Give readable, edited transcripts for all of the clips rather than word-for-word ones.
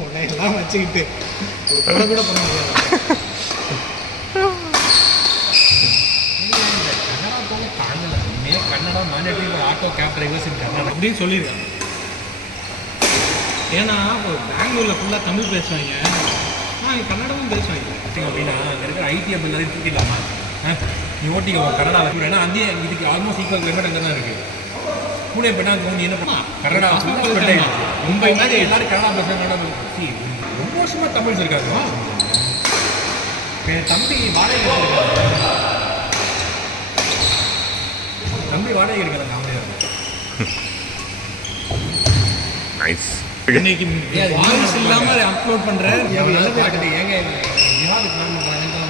எல்லாம் வச்சுக்கிட்டு ஒரு கூட பண்ண முடியாது. கன்னடா போல தாங்கல Kannada mandatory auto cab drivers in Kannada அப்படின்னு சொல்லியிருக்காங்க. ஏன்னா இப்போ பெங்களூரில் ஃபுல்லாக தமிழ் பேசுவாங்க, கன்னடமும் பேசுவாங்க. அப்படின்னா அங்கே இருக்கிற ஐடி அப்படின்னாலே தூக்கிடலாமா? நீ ஓட்டிக்க கன்னடா வச்சு. ஏன்னா அங்கேயே இதுக்கு ஆல்மோஸ்ட் ஈக்குவல் கிளைமேட் அங்கே தான் இருக்குது. பூனே போய்னா அங்கே நீ என்ன பண்ணா கன்னடா மும்பை மாதிரி எல்லாரும் கன்னடா பேசுகிறாங்க. ரொம்ப வருஷமாக தமிழ்ஸ் இருக்காங்க. தம்பி வாடகை எடுக்கிறாங்க. நைஸ். இன்னைக்கு வாய்ஸ் இல்லாமல் அப்லோட் பண்ணுறேன். ஏங்க ஜிஹாதுக்கு நான் பண்ணுறாங்கன்னு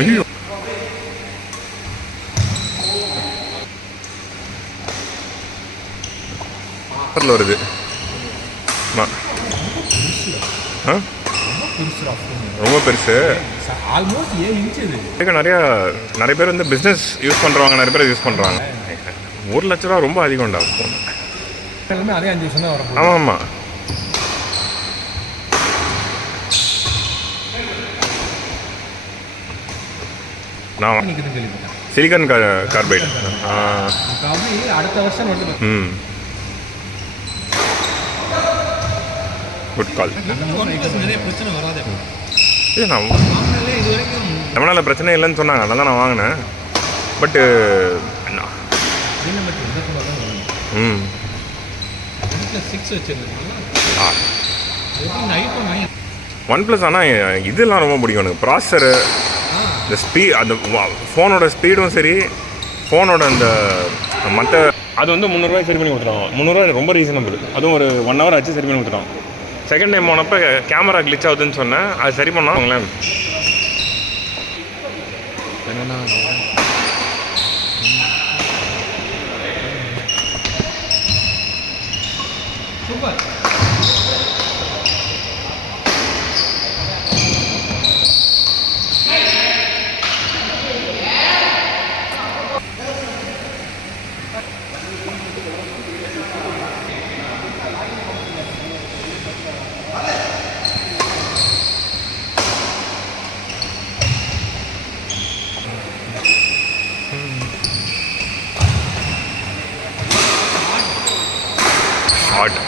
ஐயோ வருது. ரொம்ப பெருசு. ஆல்மோஸ்ட் 7 இன்ச் இது. நிறைய பேர் வந்து பிஸ்னஸ் யூஸ் பண்ணுறவங்க, நிறைய பேர் யூஸ் பண்ணுறாங்க. 1 லட்ச ரூபா ரொம்ப அதிகம்டா ஃபோன். அதே 5 வருஷம் தான் வரும். ஆமாம் ஆமாம். நான் சிலிக்கான் கார்பைட் அடுத்த வருஷம் குட் கால். நிறைய பிரச்சனை வராது. இல்லை நான் தமிழ்நாட்டில் பிரச்சனை இல்லைன்னு சொன்னாங்க, அதனால தான் நான் வாங்கினேன். பட்டு OnePlus. ஆனால் இதெல்லாம் ரொம்ப பிடிக்கும் எனக்கு. ப்ராசஸரு, இந்த அந்த ஃபோனோட ஸ்பீடும் சரி, ஃபோனோட அந்த மற்ற அது வந்து 300 சரி பண்ணி கொடுத்துட்டோம். 300 ரொம்ப ரீசனபிள். அதுவும் ஒரு 1 ஹவர் ஆச்சு சரி பண்ணி கொடுத்துட்டோம். செகண்ட் டைம் போனப்போ கேமரா கிளிச் ஆகுதுன்னு சொன்னேன், அது சரி பண்ணால் அவங்களேன். சூப்பர். ஷார்ட்